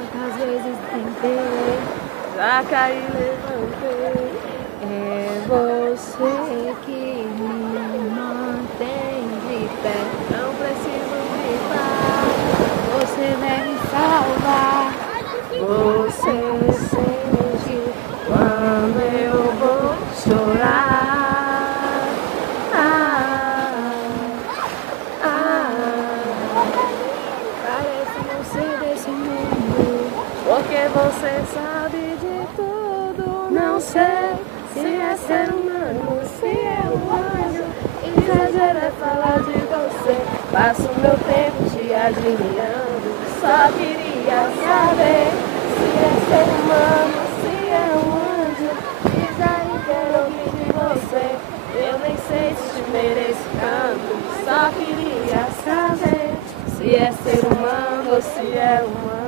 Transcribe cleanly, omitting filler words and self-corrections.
Quantas vezes tentei, já caí e levantei. É você que me mantém de pé. Não preciso gritar, você vem me salvar. Você sente quando eu vou chorar. Parece não ser desse mundo, porque você sabe de tudo. Não sei se é ser humano, se é um anjo. Exagero é falar de você. Passo meu tempo te admirando. Só queria saber se é ser humano, se é um anjo. Exagero ouvir de você. Eu nem sei se te mereço tanto. Só queria saber se é ser humano ou se é humano.